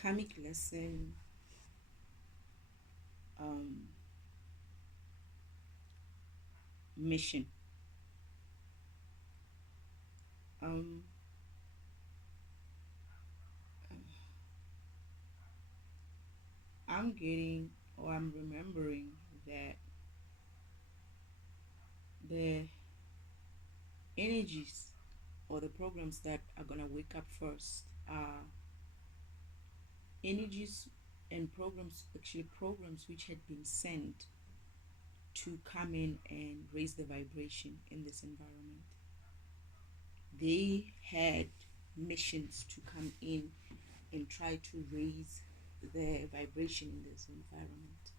Karmic lesson mission. Um, I'm getting or I'm remembering that the energies or the programs that are gonna wake up first are energies and programs, actually programs which had been sent to come in and raise the vibration in this environment. They had missions to come in and try to raise the vibration in this environment.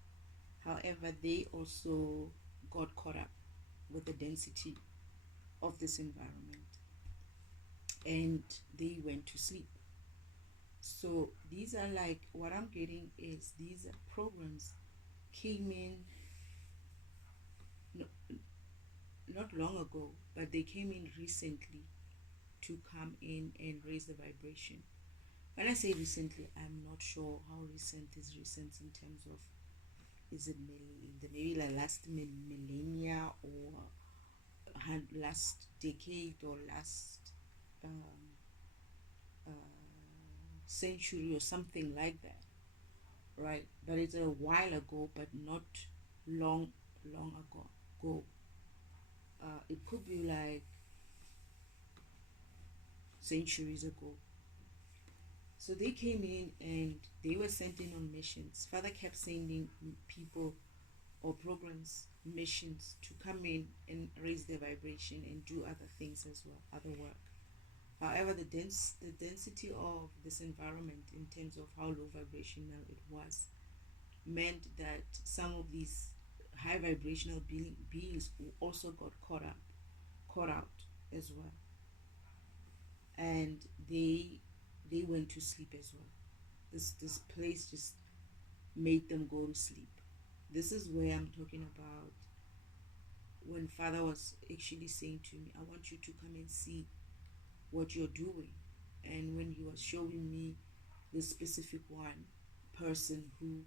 However, they also got caught up with the density of this environment and they went to sleep. So these are like, what I'm getting is these programs came in no, not long ago, but they came in recently to come in and raise the vibration. When I say recently, I'm not sure how recent is recent in terms of, is it maybe like last millennia or last decade or last um, century or something like that, right? But it's a while ago, but not long ago. It could be like centuries ago. So they came in and they were sent in on missions. Father kept sending people or programs, missions to come in and raise their vibration and do other things as well, other work. However, the density of this environment in terms of how low vibrational it was meant that some of these high vibrational beings also got caught out as well, and they went to sleep as well. This place just made them go to sleep. This is where I'm talking about when Father was actually saying to me, I want you to come and see what you're doing. And when he was showing me this specific one person who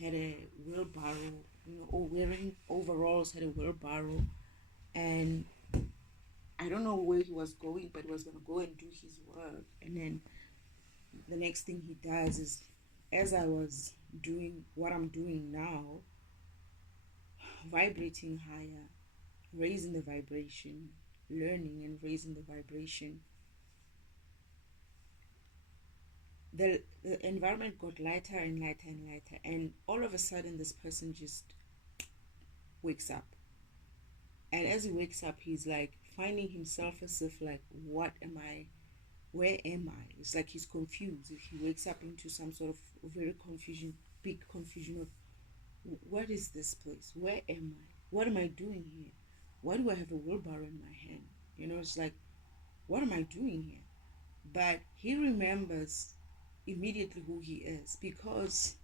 had a wheelbarrow, or wearing overalls, had a wheelbarrow, and I don't know where he was going, but he was going to go and do his work. And then the next thing he does is, as I was doing what I'm doing now, vibrating higher, raising the vibration, learning and raising the vibration, the environment got lighter and lighter and lighter, and all of a sudden this person just wakes up. And as he wakes up, he's like finding himself as if like, what am I, where am I? It's like he's confused. If he wakes up into some sort of very confusion, big confusion of, what is this place? Where am I? What am I doing here? Why do I have a wheelbarrow in my hand? It's like, what am I doing here? But he remembers immediately who he is, because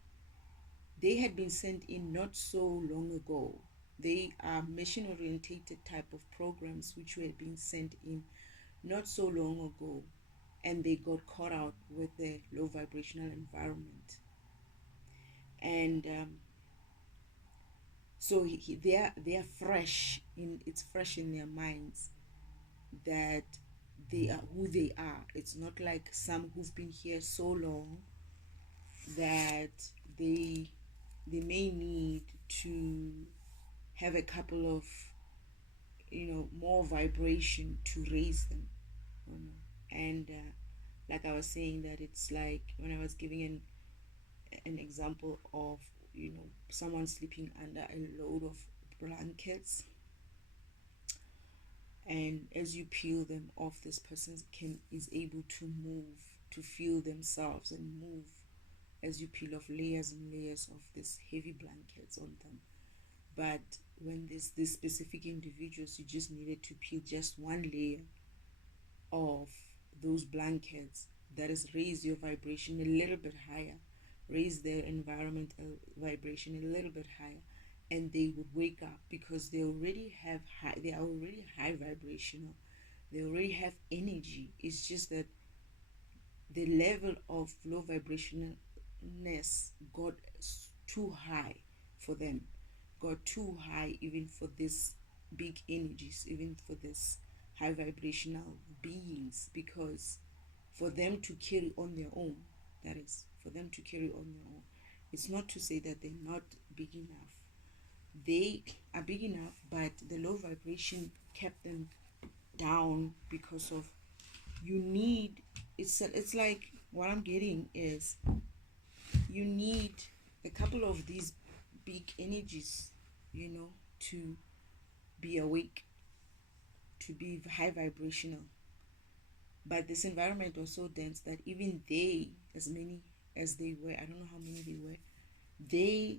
they had been sent in not so long ago. They are mission orientated type of programs which were being sent in not so long ago, and they got caught out with the low vibrational environment. And so they are fresh in, it's fresh in their minds that they are who they are. It's not like some who've been here so long that they may need to have a couple of more vibration to raise them, and like I was saying, that it's like when I was giving an example of someone sleeping under a load of blankets, and as you peel them off, this person is able to move, to feel themselves and move as you peel off layers and layers of this heavy blankets on them. But when this specific individuals, you just needed to peel just one layer of those blankets, that is, raise your vibration a little bit higher, raise their environmental vibration a little bit higher, and they would wake up, because they are already high vibrational, they already have energy. It's just that the level of low vibrationalness got too high for them, got too high even for this big energies, even for this high vibrational beings, because for them to carry on their own, that is, for them to carry on their own, it's not to say that they're not big enough. They are big enough, but the low vibration kept them down because of, you need, it's like, what I'm getting is, you need a couple of these big energies, to be awake, to be high vibrational. But this environment was so dense that even they, as many as they were, I don't know how many they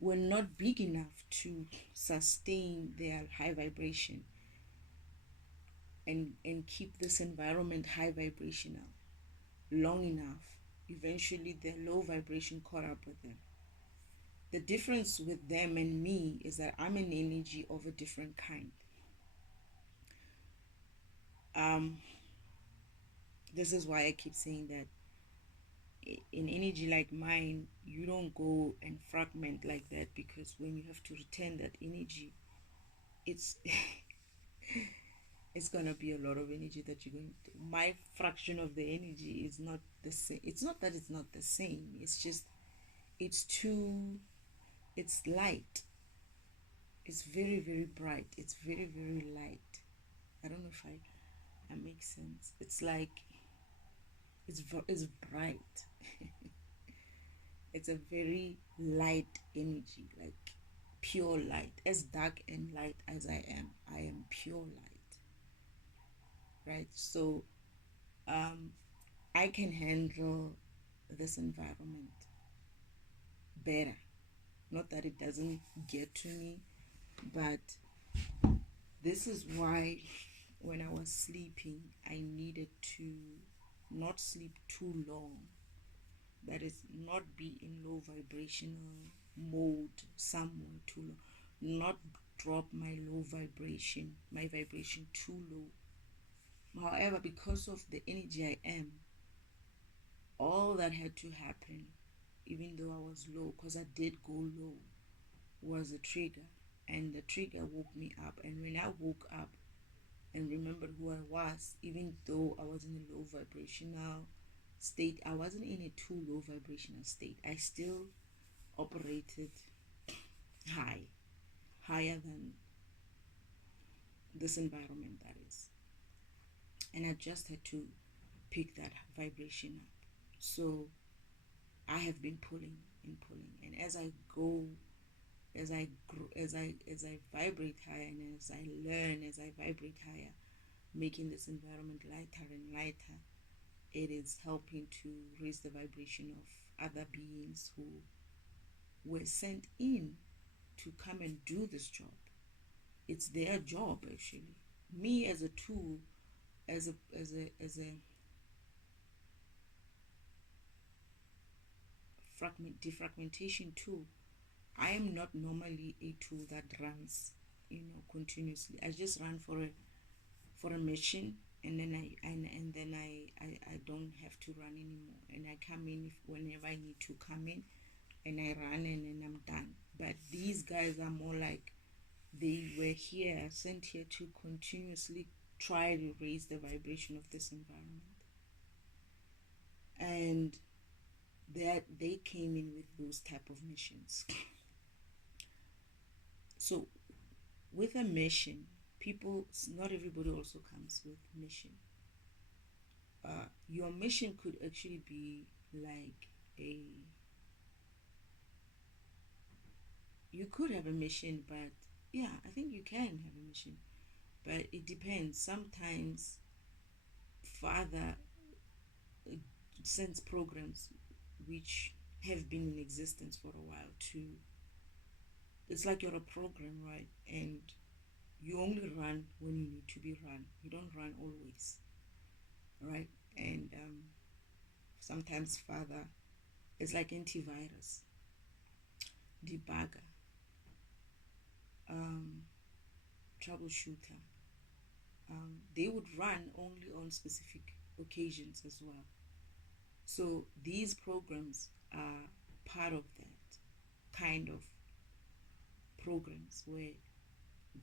were not big enough to sustain their high vibration and keep this environment high vibrational long enough. Eventually their low vibration caught up with them. The difference with them and me is that I'm an energy of a different kind. This is why I keep saying that in energy like mine, you don't go and fragment like that, because when you have to return that energy, it's it's gonna be a lot of energy that you're going to. My fraction of the energy is not the same. It's not that it's not the same, it's just, it's light. It's very, very bright. It's very, very light. I don't know if I make sense. It's like, it's bright. It's a very light energy, like pure light. As dark and light as I am pure light. Right? So I can handle this environment better. Not that it doesn't get to me, but this is why when I was sleeping, I needed to not sleep too long. That is, not be in low vibrational mode somewhere too long. Not drop my vibration too low. However, because of the energy I am, all that had to happen, even though I was low, because I did go low, was a trigger. And the trigger woke me up. And when I woke up and remembered who I was, even though I was in a low vibrational state, I wasn't in a too low vibrational state. I still operated higher than this environment, that is. And I just had to pick that vibration up. So I have been pulling and pulling, and as I go, as I grow, as I vibrate higher, and as I learn, as I vibrate higher, making this environment lighter and lighter, it is helping to raise the vibration of other beings who were sent in to come and do this job. It's their job, actually. Me as a tool, as a defragmentation tool. I am not normally a tool that runs, continuously. I just run for a mission, and then I don't have to run anymore, and I come in whenever I need to come in, and I run, and then I'm done. But these guys are more like, they were sent here to continuously try to raise the vibration of this environment, and that they came in with those type of missions. So with a mission, not everybody also comes with mission. Your mission could actually be like you could have a mission, but yeah, I think you can have a mission, but it depends. Sometimes Father sends programs which have been in existence for a while too. It's like you're a program, right? And you only run when you need to be run. You don't run always, right? And sometimes Father is like antivirus, debugger, troubleshooter. They would run only on specific occasions as well. So these programs are part of that kind of programs where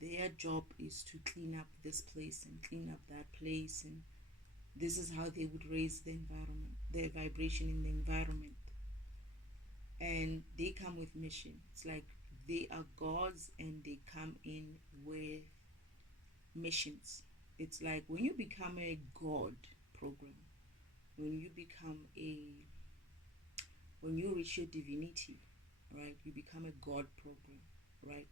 their job is to clean up this place and clean up that place, and this is how they would raise the environment, the vibration in the environment. And they come with mission. It's like they are gods and they come in with missions. It's like when you become a god program, when you become when you reach your divinity, right, you become a god program, right?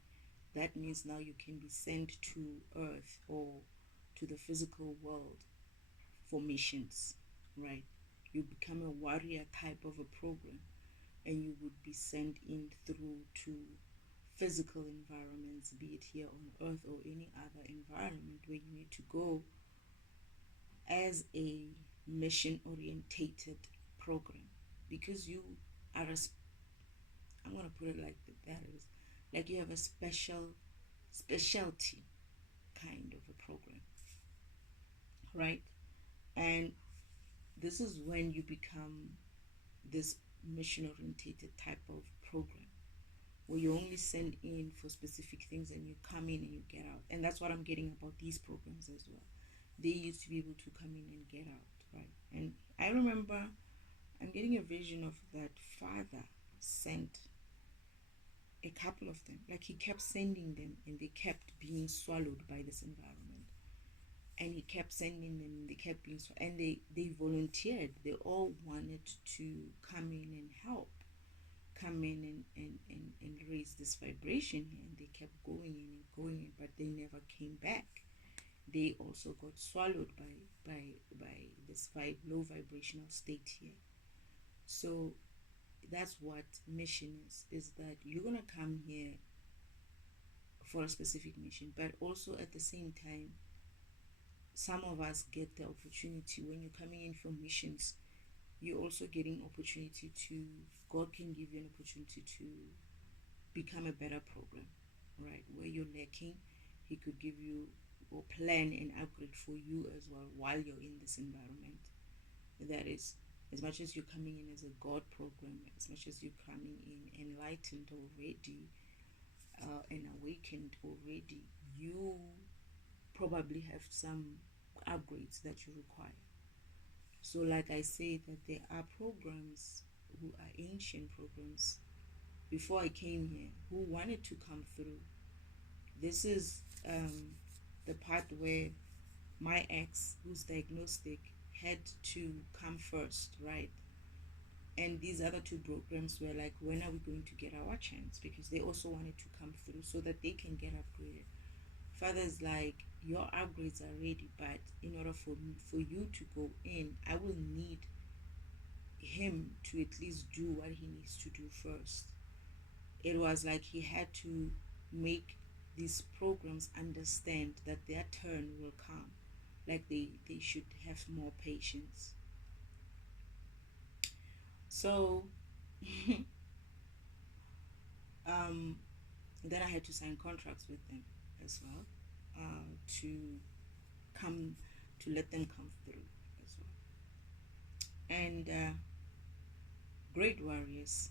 That means now you can be sent to earth or to the physical world for missions, right? You become a warrior type of a program, and you would be sent in through to physical environments, be it here on earth or any other environment where you need to go as a mission orientated program, because you are I'm going to put it like that is like you have a specialty kind of a program, right? And this is when you become this mission orientated type of program where you only send in for specific things and you come in and you get out. And that's what I'm getting about these programs as well. They used to be able to come in and get out, right? And I remember I'm getting a vision of that father sent a couple of them. Like he kept sending them and they kept being swallowed by this environment. And he kept sending them and they kept being swallowed. And they volunteered. They all wanted to come in and help, come in and raise this vibration here. And they kept going in and going in, but they never came back. They also got swallowed by this low vibrational state here. So that's what mission is that you're gonna come here for a specific mission, but also at the same time, some of us get the opportunity when you're coming in for missions, you're also getting opportunity to, God can give you an opportunity to become a better program, right? Where you're lacking, he could give you or plan an upgrade for you as well while you're in this environment. That is, as much as you're coming in as a God program, as much as you're coming in enlightened already and awakened already, you probably have some upgrades that you require. So like I say, that there are programs who are ancient programs before I came here who wanted to come through. This is the part where my ex, who's diagnostic, had to come first, right? And these other two programs were like, when are we going to get our chance? Because they also wanted to come through so that they can get upgraded. Father's like, your upgrades are ready, but in order for you to go in, I will need him to at least do what he needs to do first. It was like he had to make these programs understand that their turn will come, like they should have more patience. So then I had to sign contracts with them as well, to come, to let them come through as well. And great warriors,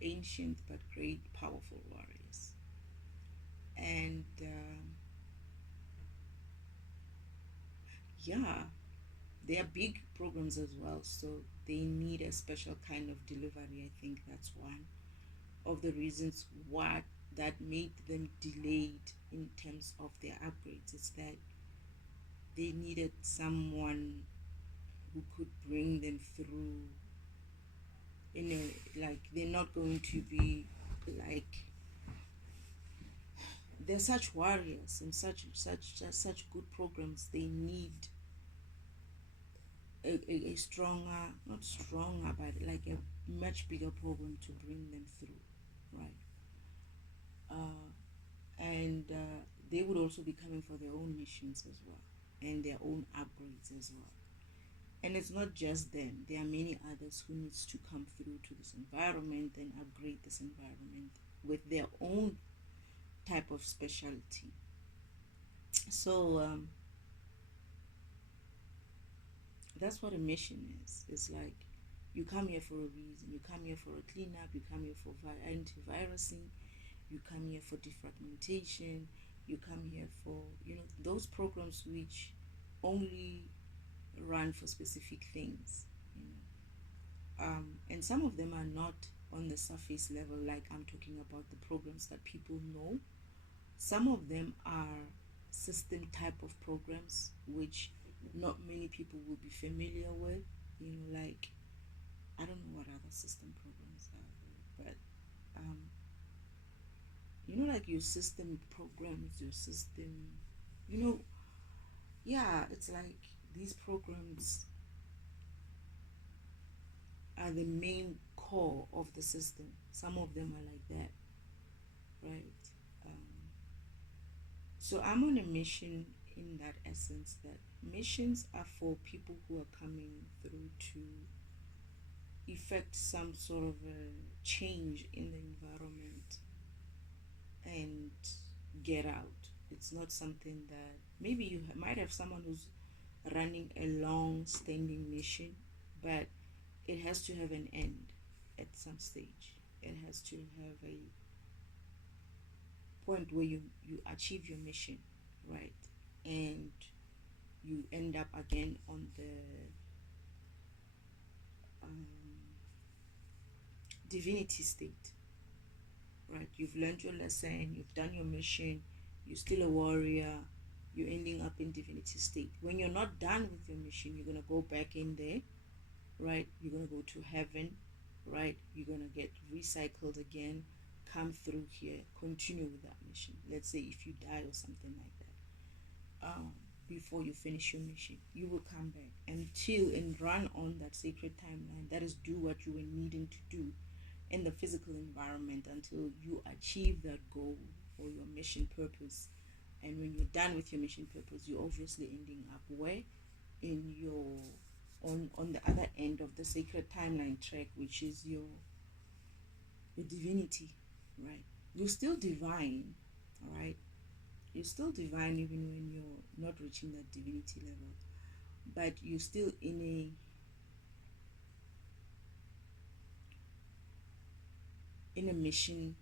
ancient but great powerful warriors. And yeah, they are big programs as well, so they need a special kind of delivery. I think that's one of the reasons why that made them delayed in terms of their upgrades. It's that they needed someone who could bring them through. Like they're not going to be like, they're such warriors and such good programs. They need a stronger, not stronger, but like a much bigger program to bring them through, right? And they would also be coming for their own missions as well, and their own upgrades as well. And it's not just them. There are many others who needs to come through to this environment and upgrade this environment with their own type of specialty. So that's what a mission is. It's like You come here for a reason. You come here for a cleanup. You come here for antivirusing. You come here for defragmentation. You come here for, those programs which only run for specific things. And some of them are not on the surface level, like I'm talking about the programs that people know. Some of them are system type of programs which not many people will be familiar with, like I don't know what other system programs are, but like your system programs, your system, yeah, it's like these programs are the main core of the system. Some of them are like that, right? So I'm on a mission in that essence, that missions are for people who are coming through to effect some sort of a change in the environment and get out. It's not something that maybe you might have someone who's running a long standing mission, but it has to have an end at some stage. It has to have a point where you achieve your mission, right? And you end up again on the divinity state, right? You've learned your lesson, you've done your mission, you're still a warrior, you're ending up in divinity state. When you're not done with your mission, you're going to go back in there, right? You're going to go to heaven, right? You're going to get recycled again, come through here, continue with that mission. Let's say if you die or something like that, before you finish your mission, you will come back and run on that sacred timeline. That is, do what you were needing to do in the physical environment until you achieve that goal or your mission purpose. And when you're done with your mission purpose, you're obviously ending up where? In your on the other end of the sacred timeline track, which is your divinity, right? You're still divine, all right? You're still divine even when you're not reaching that divinity level, but you're still in a mission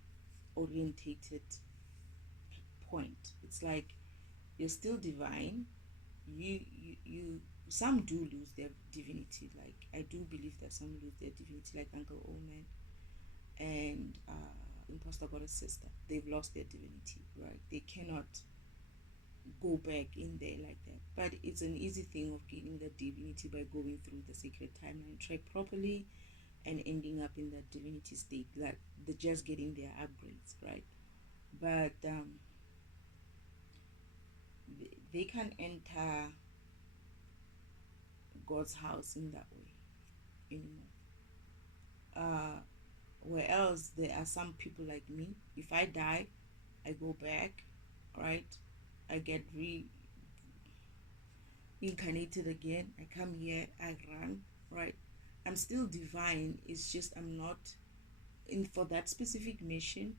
orientated point. It's like you're still divine. You some do lose their divinity. Like I do believe that some lose their divinity, like Uncle Omen and Imposter Goddess Sister. They've lost their divinity, right? They cannot go back in there like that. But it's an easy thing of gaining that divinity by going through the sacred timeline track properly and ending up in that divinity state, like they're just getting their upgrades, right? But they can't enter God's house in that way anymore. Where else there are some people like me, if I die, I go back, right? I get reincarnated again. I come here, I run, right? I'm still divine. It's just I'm not in for that specific mission.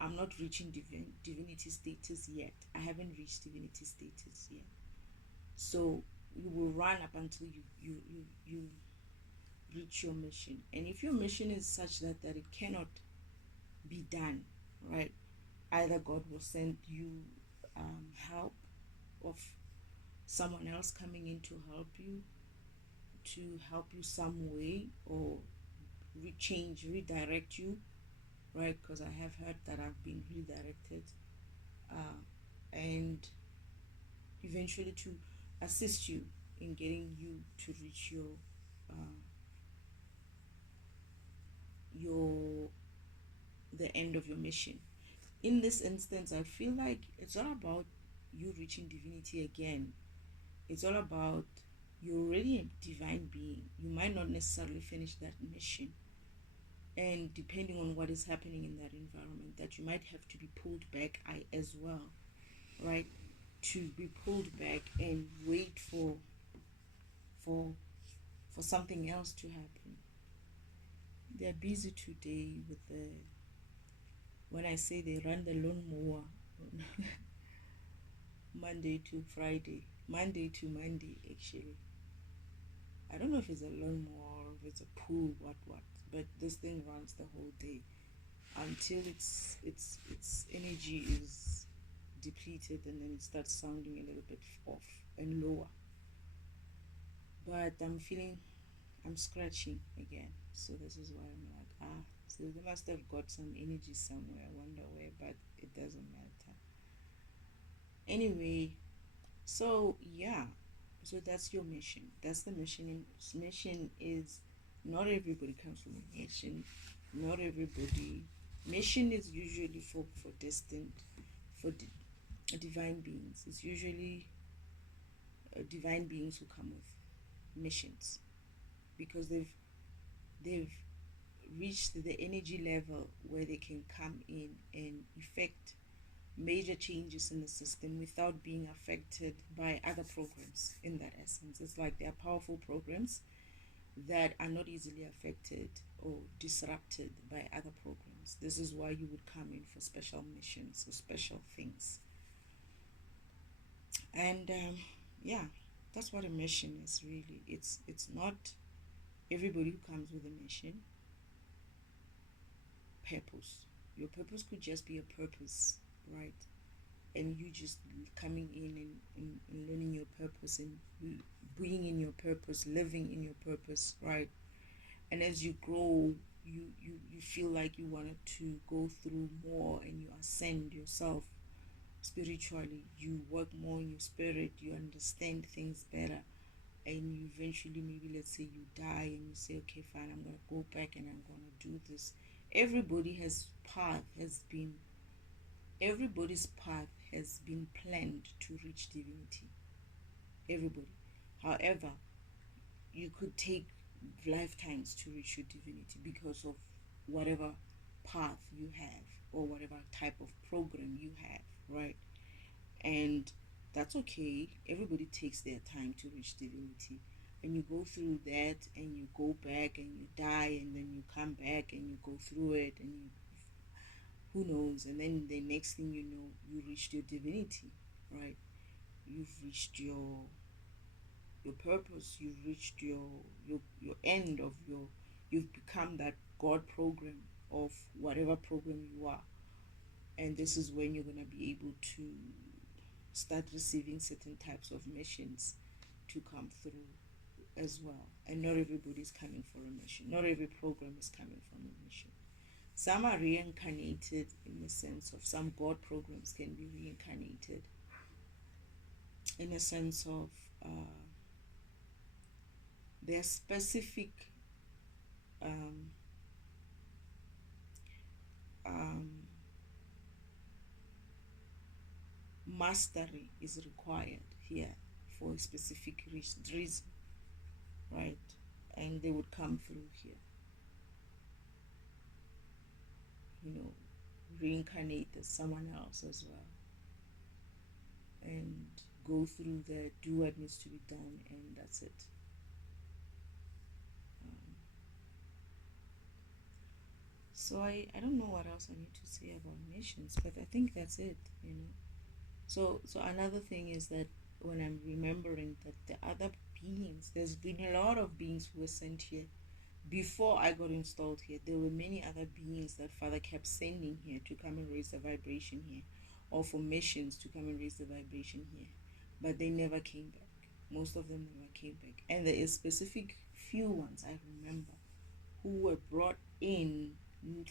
I'm not reaching divinity status yet. I haven't reached divinity status yet. So you will run up until you reach your mission. And if your mission is such that it cannot be done, right? Either God will send you help of someone else coming in to help you some way, or redirect you, right? Because I have heard that I've been redirected, and eventually to assist you in getting you to reach the end of your mission. In this instance, I feel like it's all about you reaching divinity again. It's all about you're already a divine being. You might not necessarily finish that mission, and depending on what is happening in that environment, that you might have to be pulled back as well, right? To be pulled back and wait for something else to happen. They're busy today with when I say they run the lawnmower Monday to Friday, Monday to Monday actually. I don't know if it's a lawnmower or it's a pool, what. But this thing runs the whole day until its energy is depleted, and then it starts sounding a little bit off and lower. But I'm scratching again, so this is why I'm like, so they must have got some energy somewhere. I wonder where, but it doesn't matter. Anyway, so yeah, so that's your mission. That's the mission. And mission is, not everybody comes from a mission. Not everybody. Mission is usually for destined, for divine beings. It's usually divine beings who come with missions, because they've reached the energy level where they can come in and effect major changes in the system without being affected by other programs. In that essence, it's like they are powerful programs that are not easily affected or disrupted by other programs. This is why you would come in for special missions or special things. And yeah, that's what a mission is really. It's not everybody who comes with a mission. Purpose. Your purpose could just be a purpose, right? And you just coming in and learning your purpose and being in your purpose, living in your purpose, right? And as you grow, you feel like you wanted to go through more, and you ascend yourself spiritually. You work more in your spirit, you understand things better, and you eventually, maybe let's say you die and you say, okay, fine, I'm going to go back and I'm going to do this. Everybody's path has been planned to reach divinity. Everybody. However, you could take lifetimes to reach your divinity because of whatever path you have or whatever type of program you have, right? And that's okay. Everybody takes their time to reach divinity. And you go through that, and you go back, and you die, and then you come back, and you go through it, and you, who knows, and then the next thing you know, you reached your divinity, right? You've reached your purpose. You've reached your end of you've become that God program of whatever program you are. And this is when you're going to be able to start receiving certain types of missions to come through as well. And not everybody's coming for a mission. Not every program is coming from a mission. Some are reincarnated, in the sense of some God programs can be reincarnated in a sense of their specific mastery is required here for a specific reason, right? And they would come through here, reincarnate as someone else as well, and go through that, do what needs to be done, and that's it. So I don't know what else I need to say about missions, but I think that's it, So another thing is that when I'm remembering that the other beings, there's been a lot of beings who were sent here. Before I got installed here, there were many other beings that Father kept sending here to come and raise the vibration here, or for missions to come and raise the vibration here. But they never came back. Most of them never came back. And there is specific few ones I remember who were brought in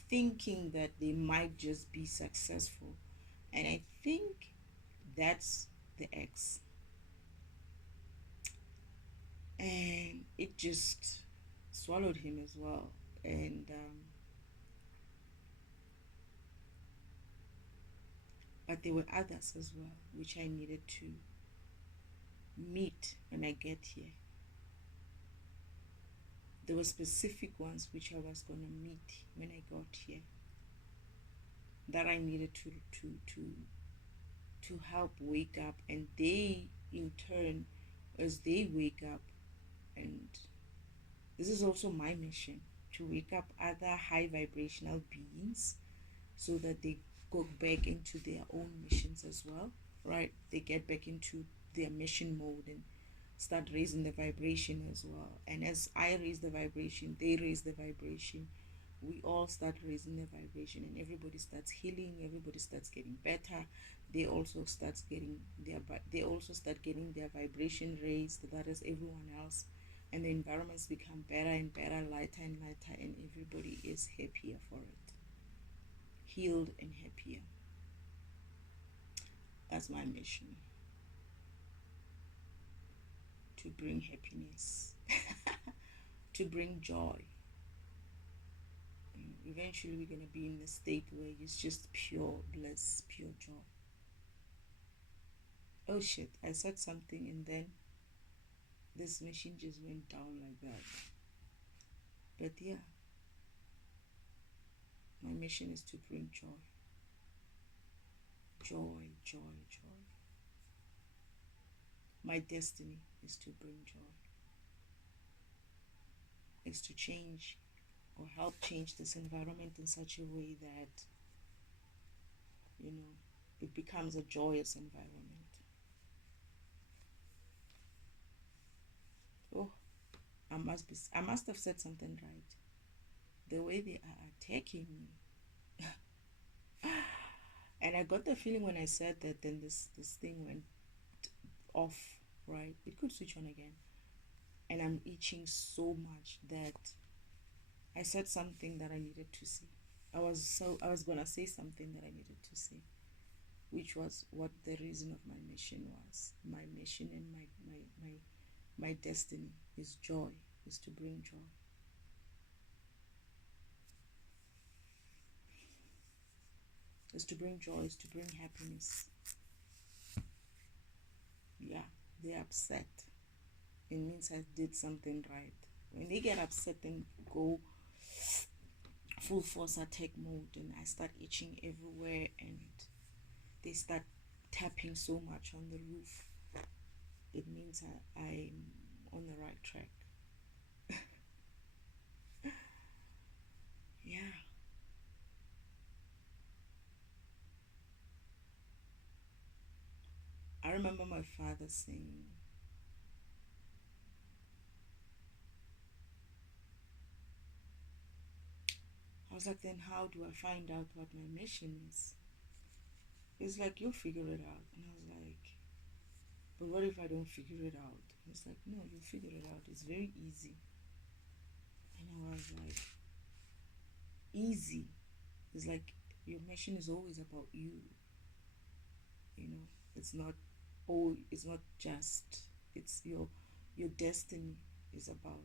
thinking that they might just be successful. And I think that's the X. And it just swallowed him as well. And but there were others as well, which I needed to meet when I get here. There were specific ones which I was going to meet when I got here, that I needed to help wake up, and they in turn, as they wake up, and this is also my mission, to wake up other high vibrational beings so that they go back into their own missions as well, right? They get back into their mission mode and start raising the vibration as well. And as I raise the vibration, they raise the vibration. We all start raising the vibration, and everybody starts healing. Everybody starts getting better. They also start getting their vibration raised. That is everyone else, and the environments become better and better, lighter and lighter, and everybody is happier for it, healed and happier. That's my mission, to bring happiness, to bring joy. Eventually we're going to be in a state where it's just pure bliss, pure joy. Oh shit, I said something and then this machine just went down like that. But yeah, my mission is to bring joy. Joy, joy, joy. My destiny is to bring joy. Is to change or help change this environment in such a way that, it becomes a joyous environment. Oh, I must have said something right. The way they are attacking me. And I got the feeling when I said that, then this thing went off, right? It could switch on again. And I'm itching so much that I said something that I needed to say. I was gonna say something that I needed to say, which was what the reason of my mission was. My mission and my destiny is joy, is to bring joy. Is to bring joy, is to bring happiness. Yeah, they're upset. It means I did something right. When they get upset and go full force attack mode, and I start itching everywhere, and they start tapping so much on the roof, it means I'm on the right track. Yeah. I remember my father saying, I was like, then how do I find out what my mission is? He's like, you'll figure it out. And I was like, but what if I don't figure it out? He's like, no, you'll figure it out. It's very easy. And I was like, easy? It's like, your mission is always about you. It's not just, it's your destiny is about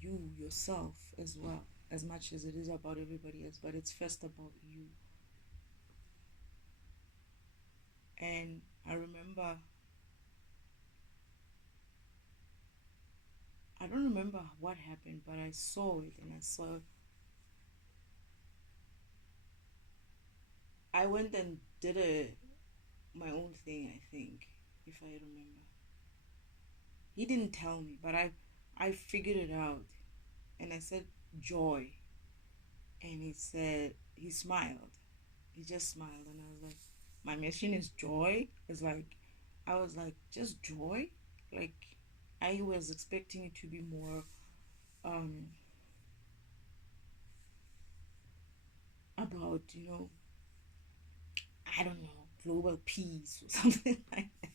you, yourself as well, as much as it is about everybody else, but it's first about you. And I remember, I don't remember what happened, but I saw it, and I went and did my own thing, I think, if I remember. He didn't tell me, but I figured it out. And I said joy, and he smiled. He just smiled, and I was like, my mission is joy. I was like, just joy? Like, I was expecting it to be more about, I don't know, global peace or something like that.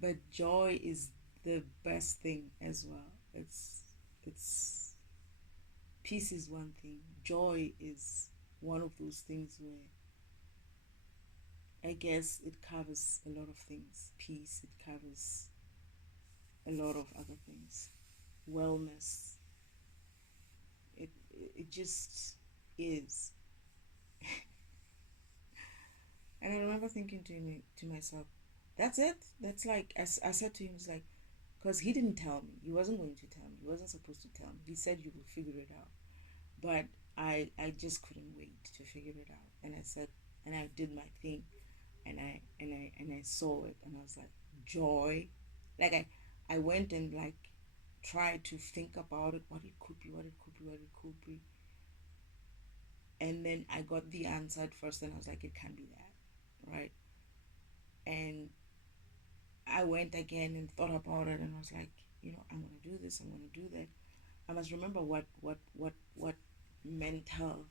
But joy is the best thing as well. It's peace is one thing. Joy is one of those things where I guess it covers a lot of things. Peace, it covers a lot of other things. Wellness. It just is. And I remember thinking to myself, that's it. That's like, I said to him, it's like, because he didn't tell me. He wasn't going to tell me. He wasn't supposed to tell me. He said you will figure it out. But I just couldn't wait to figure it out. And I said, and I did my thing, and I saw it, and I was like, joy. Like I went and like tried to think about it, what it could be. And then I got the answer at first, and I was like, it can't be that, right? And I went again and thought about it, and I was like, I'm gonna do this, I'm gonna do that. I must remember what mental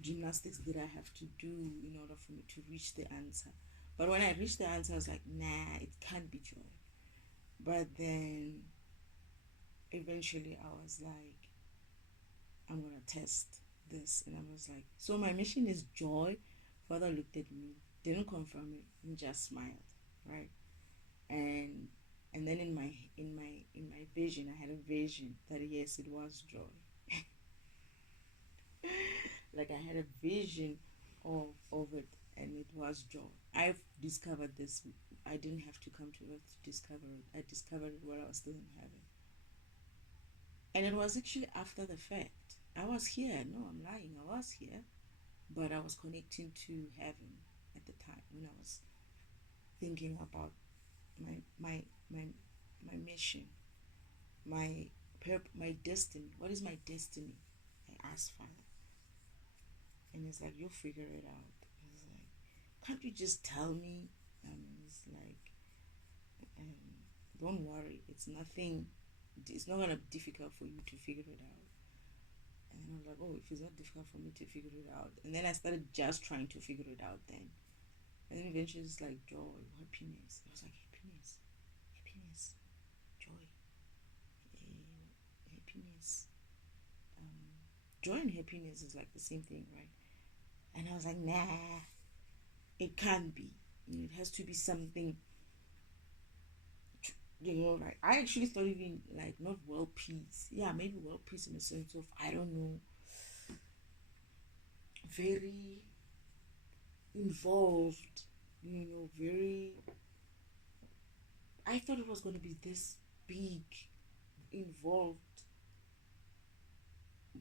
gymnastics did I have to do in order for me to reach the answer. But when I reached the answer, I was like, nah, it can't be joy. But then eventually I was like, I'm gonna test this, and I was like, so my mission is joy. Father looked at me, didn't confirm it, and just smiled, right? And then in my vision, I had a vision that yes, it was joy. Like I had a vision of it, and it was joy. I've discovered this. I didn't have to come to earth to discover it. I discovered it while I was still in heaven. And it was actually after the fact. I was here. No, I'm lying. I was here, but I was connecting to heaven at the time when I was thinking about my my my mission, my destiny. What is my destiny? I asked Father, and he's like, "You'll figure it out." I was like, "Can't you just tell me?" It's like, um, "Don't worry. It's nothing. It's not gonna be difficult for you to figure it out." And then I was like, "Oh, if it's not difficult for me to figure it out," and then I started just trying to figure it out. And then eventually it's like joy, happiness. I was like, happiness, joy, happiness. Joy and happiness is like the same thing, right? And I was like, nah, it can't be. It has to be something, like I actually thought even like not world peace. Yeah, maybe world peace in the sense of, I don't know, very involved, very. I thought it was going to be this big, involved,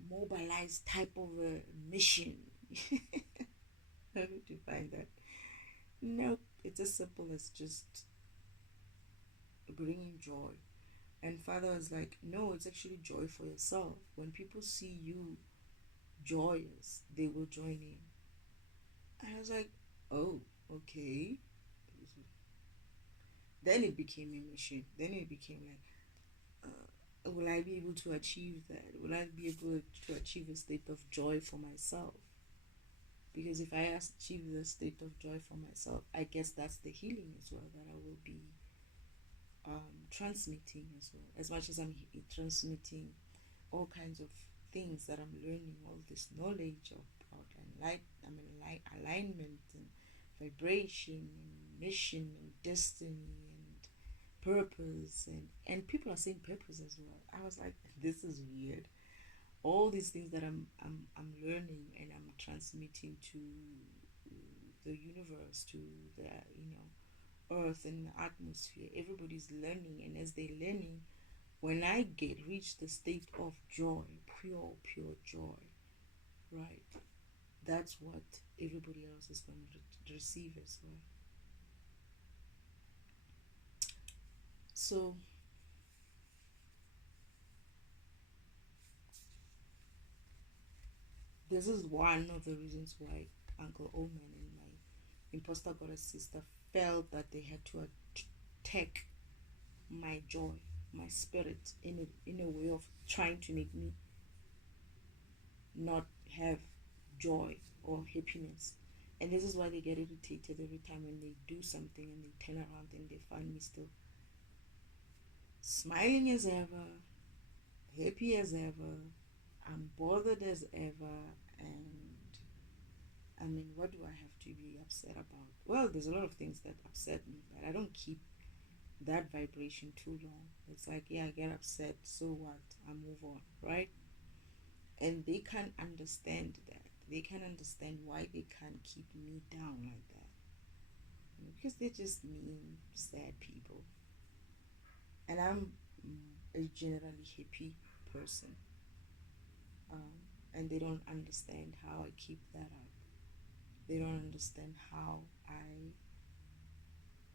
mobilized type of a mission. How did you find that? Nope, it's as simple as just bringing joy. And Father was like, no, it's actually joy for yourself. When people see you joyous, they will join in. And I was like, oh, okay. Then it became a mission. Then it became like, will I be able to achieve that? Will I be able to achieve a state of joy for myself? Because if I achieve the state of joy for myself, I guess that's the healing as well that I will be transmitting as well. As much as I'm transmitting all kinds of things that I'm learning, all this knowledge about alignment and vibration and mission and destiny and purpose, and people are saying purpose as well. I was like, this is weird. All these things that I'm learning and I'm transmitting to the universe, to the earth and the atmosphere. Everybody's learning, and as they're learning, when I reach the state of joy, pure joy, right? That's what everybody else is going to receive as well. So this is one of the reasons why Uncle Oman and my imposter goddess sister felt that they had to attack my joy, my spirit, in a way of trying to make me not have joy or happiness. And this is why they get irritated every time when they do something and they turn around and they find me still smiling as ever, happy as ever, unbothered as ever. And I mean, what do I have to be upset about? Well, there's a lot of things that upset me, but I don't keep that vibration too long. It's like, yeah, I get upset, so what? I move on, right? And they can't understand that. They can't understand why they can't keep me down like that. Because they're just mean, sad people. And I'm a generally happy person. And they don't understand how I keep that up. They don't understand how I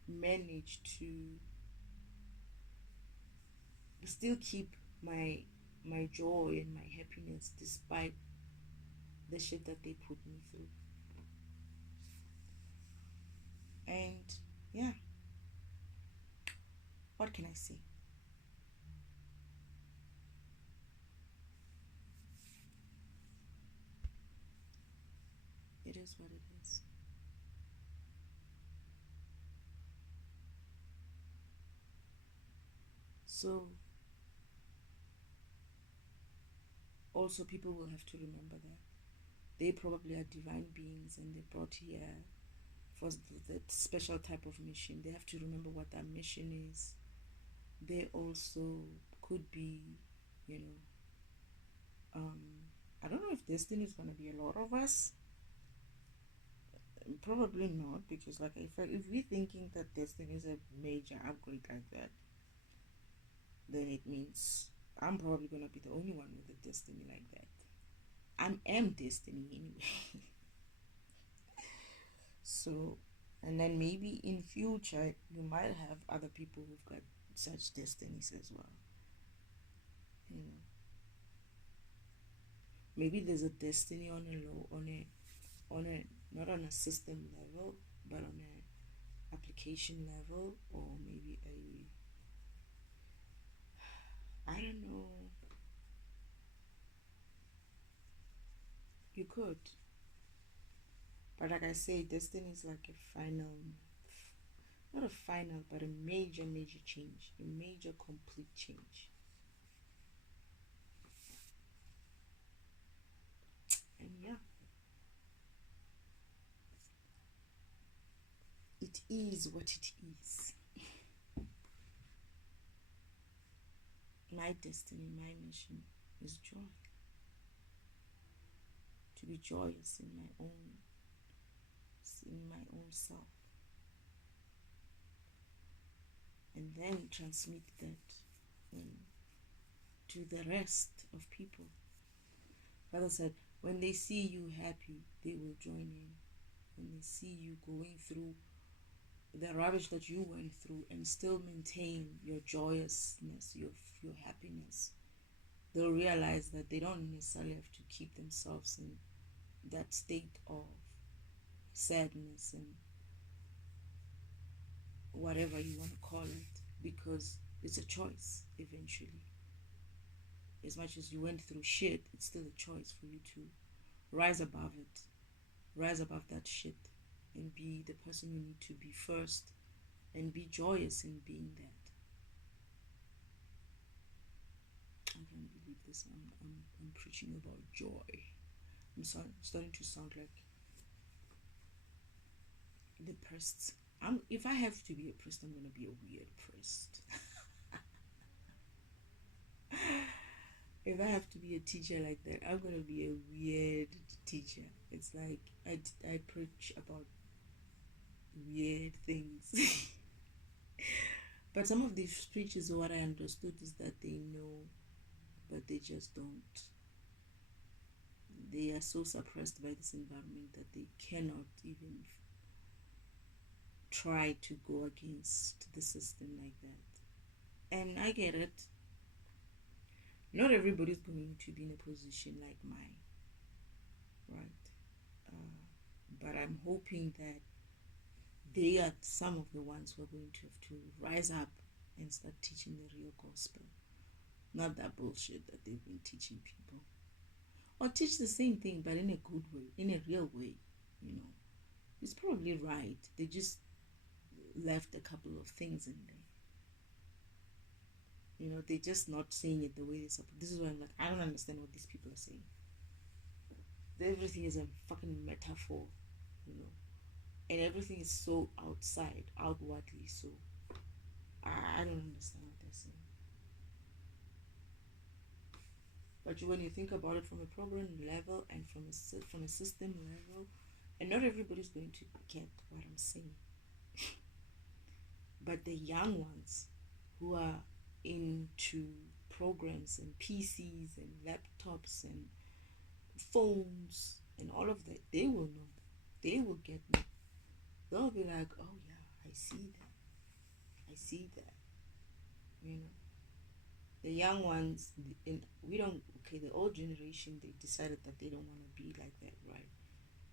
manage to still keep my joy and my happiness despite the shit that they put me through. And yeah, What can I say? It is what it is. So, also people will have to remember that they probably are divine beings and they're brought here for that special type of mission. They have to remember what that mission is. They also could be, you know, I don't know if destiny is going to be a lot of us. Probably not, because like if we're thinking that destiny is a major upgrade like that, then it means I'm probably going to be the only one with a destiny like that. I am destiny anyway. So, and then maybe in future you might have other people who've got such destinies as well. You know, maybe there's a destiny on a low, on a not on a system level, but on a application level, or maybe I don't know. You could, but like I say, destiny is like a final, not a final, but a major, major change, a major, complete change. And yeah, it is what it is. My destiny, my mission is joy. To be joyous in my own self, and then transmit that to the rest of people. Father said, when they see you happy, they will join in. When they see you going through the rubbish that you went through and still maintain your joyousness, your happiness, they'll realize that they don't necessarily have to keep themselves in that state of sadness and whatever you want to call it, because it's a choice eventually. As much as you went through shit, it's still a choice for you to rise above it, rise above that shit, and be the person you need to be first, and be joyous in being that. I can't believe this. I'm preaching about joy. I'm starting to sound like the priest. If I have to be a priest, I'm gonna be a weird priest. If I have to be a teacher like that, I'm gonna be a weird teacher. It's like I preach about weird things. But some of these preachers, what I understood is that they know, but they just don't. They are so suppressed by this environment that they cannot even try to go against the system like that. And I get it. Not everybody's going to be in a position like mine, right? But I'm hoping that they are some of the ones who are going to have to rise up and start teaching the real gospel, not that bullshit that they've been teaching people. Or teach the same thing, but in a good way, in a real way, you know. It's probably right. They just left a couple of things in there. You know, they're just not saying it the way they're supposed. This is why I'm like, I don't understand what these people are saying. Everything is a fucking metaphor, you know, and everything is so outside, outwardly. So I don't understand what they're saying. But when you think about it from a program level and from a system level, and not everybody's going to get what I'm saying. But the young ones who are into programs and PCs and laptops and phones and all of that, they will know. They will get me. They'll be like, oh yeah, I see that. I see that. You know. The young ones, the old generation, they decided that they don't want to be like that, right?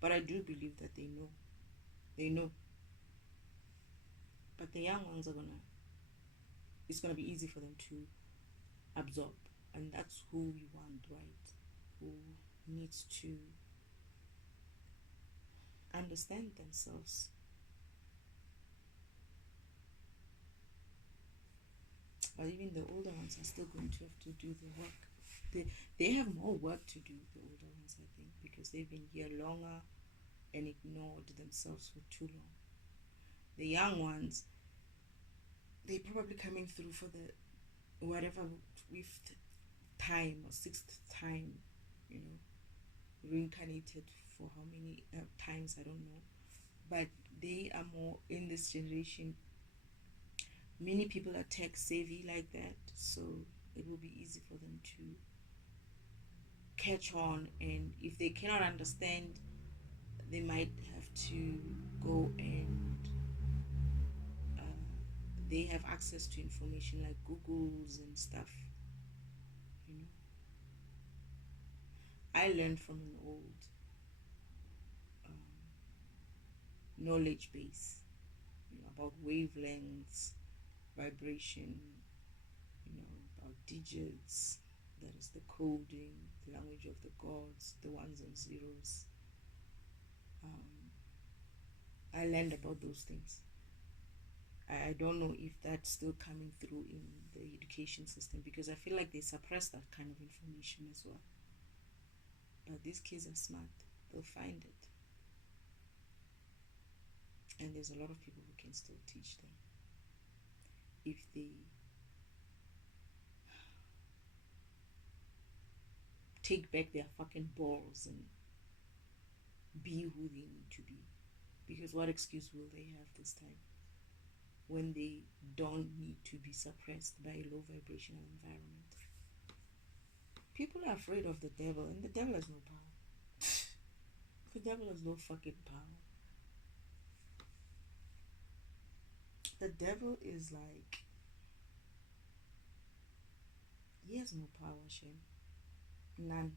But I do believe that they know. They know. But the young ones are gonna it's going to be easy for them to absorb. And that's who we want, right? Who needs to understand themselves. But even the older ones are still going to have to do the work. They have more work to do, the older ones, I think, because they've been here longer and ignored themselves for too long. The young ones, they're probably coming through for the whatever 5th time or 6th time, reincarnated for how many times, I don't know. But they are more in this generation. Many people are tech savvy like that, so it will be easy for them to catch on. And if they cannot understand, they might have to go and they have access to information like Googles and stuff. I learned from an old knowledge base, about wavelengths, vibration, about digits, that is the coding, the language of the gods, the ones and zeros. I learned about those things. I don't know if that's still coming through in the education system, because I feel like they suppress that kind of information as well. But these kids are smart. They'll find it. And there's a lot of people who can still teach them if they take back their fucking balls and be who they need to be. Because what excuse will they have this time when they don't need to be suppressed by a low vibrational environment? People are afraid of the devil, and the devil has no power. The devil has no fucking power. The devil is like, he has no power, Shem. None.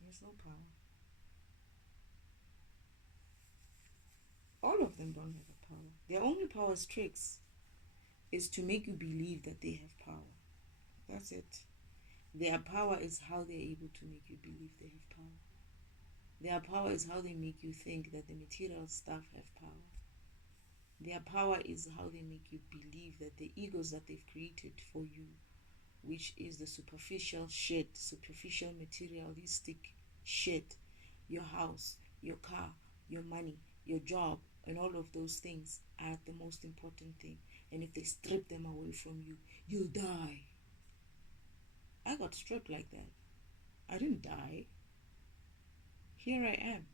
He has no power. All of them don't have a power. Their only power is tricks. Is to make you believe that they have power. That's it. Their power is how they're able to make you believe they have power. Their power is how they make you think that the material stuff have power. Their power is how they make you believe that the egos that they've created for you, which is the superficial shit, superficial materialistic shit, your house, your car, your money, your job, and all of those things are the most important thing. And if they strip them away from you, you'll die. I got stripped like that. I didn't die. Here I am.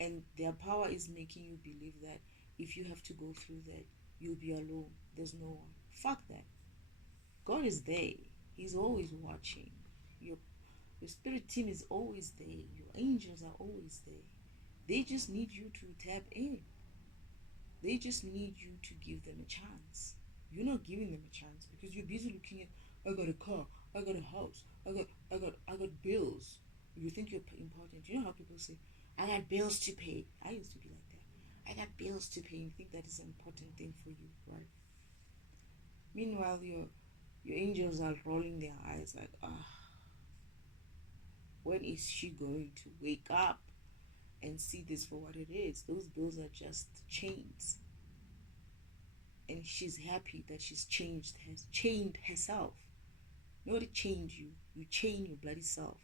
And their power is making you believe that if you have to go through that, you'll be alone. There's no one. Fuck that. God is there. He's always watching. Your spirit team is always there. Your angels are always there. They just need you to tap in. They just need you to give them a chance. You're not giving them a chance because you're busy looking at, I got a car, I got a house, I got bills. You think you're important. You know how people say, I got bills to pay. I used to be like that. I got bills to pay. You think that is an important thing for you, right? Meanwhile, your angels are rolling their eyes like, when is she going to wake up and see this for what it is? Those bills are just chains. And she's happy that she's chained herself. Nobody chained you. You chain your bloody self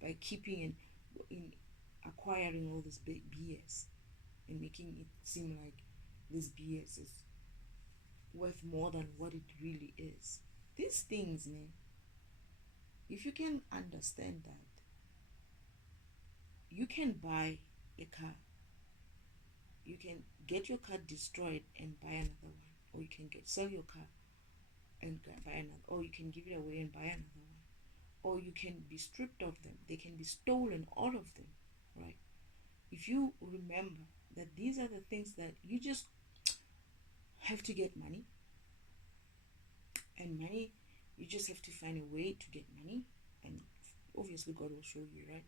by keeping in acquiring all this big BS and making it seem like this BS is worth more than what it really is. These things, man, if you can understand that, you can buy a car. You can get your car destroyed and buy another one. Or you can sell your car and buy another. Or you can give it away and buy another one. Or you can be stripped of them. They can be stolen, all of them, right? If you remember that these are the things that you just have to get money. And money, you just have to find a way to get money. And obviously God will show you, right?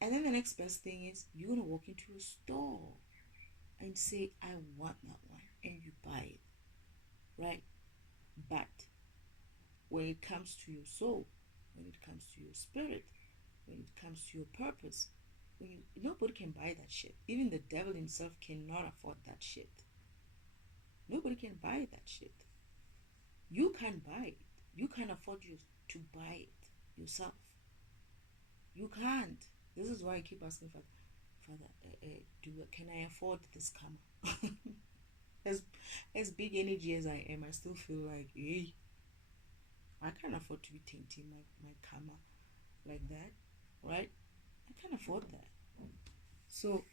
And then the next best thing is you're going to walk into a store. and say, I want that one, and you buy it, right? But when it comes to your soul, when it comes to your spirit, when it comes to your purpose, nobody can buy that shit. Even the devil himself cannot afford that shit. Nobody can buy that shit. You can't buy it. You can't afford to buy it yourself. You can't. This is why I keep asking Father, can I afford this karma? as big energy as I am, I still feel like, hey, I can't afford to be tainting my karma like that, right? I can't afford that. So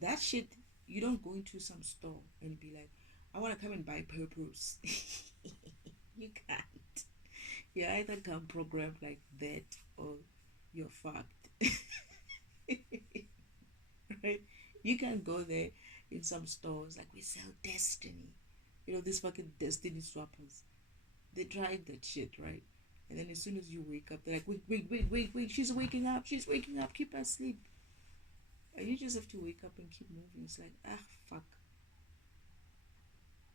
that shit, you don't go into some store and be like, I want to come and buy purpose. You can't. You either come programmed like that or you're fucked. Right? You can go there in some stores like, we sell destiny. These fucking destiny swappers. They tried that shit, right? And then as soon as you wake up, they're like, wait, she's waking up, keep her asleep. And you just have to wake up and keep moving. It's like, fuck.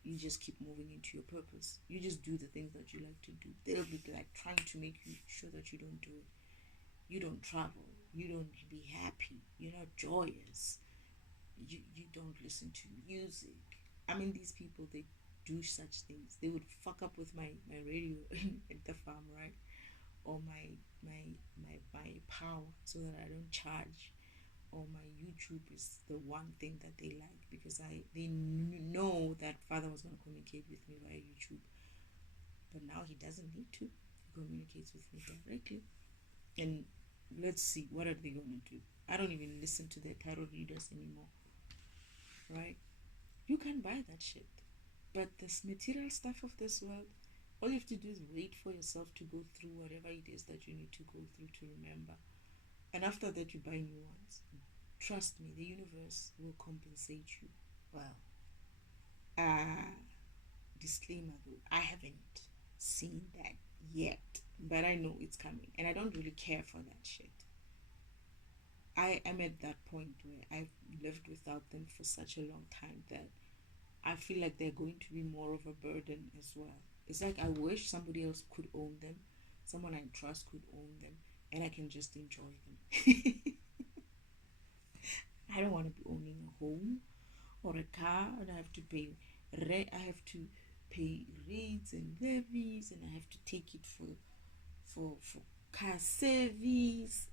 You just keep moving into your purpose. You just do the things that you like to do. They'll be like trying to make you sure that you don't do it. You don't travel. You don't be happy. You're not joyous. You don't listen to music. I mean, these people, they do such things. They would fuck up with my radio at the farm, right? Or my power, so that I don't charge. Or my YouTube is the one thing that they like, because they know that Father was going to communicate with me via YouTube, but now he doesn't need to. He communicates with me directly. And let's see, what are they going to do? I don't even listen to their tarot readers anymore, right? You can buy that shit, but this material stuff of this world, all you have to do is wait for yourself to go through whatever it is that you need to go through to remember. And after that, you buy new ones. Trust me, the universe will compensate you well. Disclaimer though, I haven't seen that yet, but I know it's coming, and I don't really care for that shit. I am at that point where I've lived without them for such a long time that I feel like they're going to be more of a burden as well. It's like I wish somebody else could own them, someone I trust could own them, and I can just enjoy them. I don't want to be owning a home or a car, and I have to pay rates and levies, and I have to take it for car service.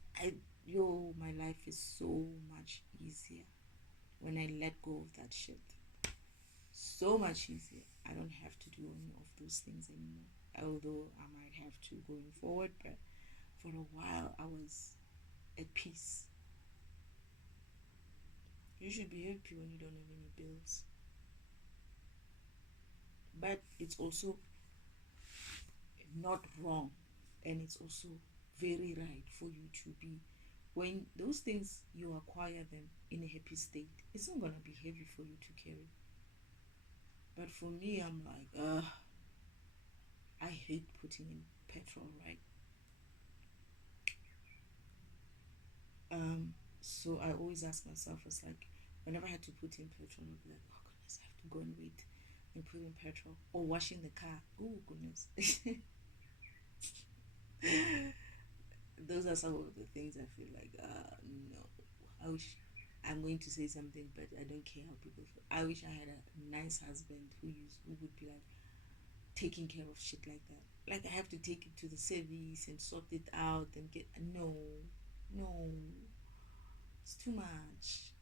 My life is so much easier when I let go of that shit. So much easier. I don't have to do any of those things anymore, although I might have to going forward, but for a while I was at peace. You should be happy when you don't have any bills. But it's also not wrong, and it's also very right for you to be, when those things you acquire them in a happy state, it's not going to be heavy for you to carry. But for me, I'm like, I hate putting in petrol, right? So I always ask myself, it's like, whenever I had to put in petrol, I'd be like, oh goodness, I have to go and wait and put in petrol, or washing the car. Oh goodness. Those are some of the things I feel like, no. I wish, I'm going to say something, but I don't care how people feel. I wish I had a nice husband who would be like taking care of shit like that. Like I have to take it to the service and sort it out and get, no, it's too much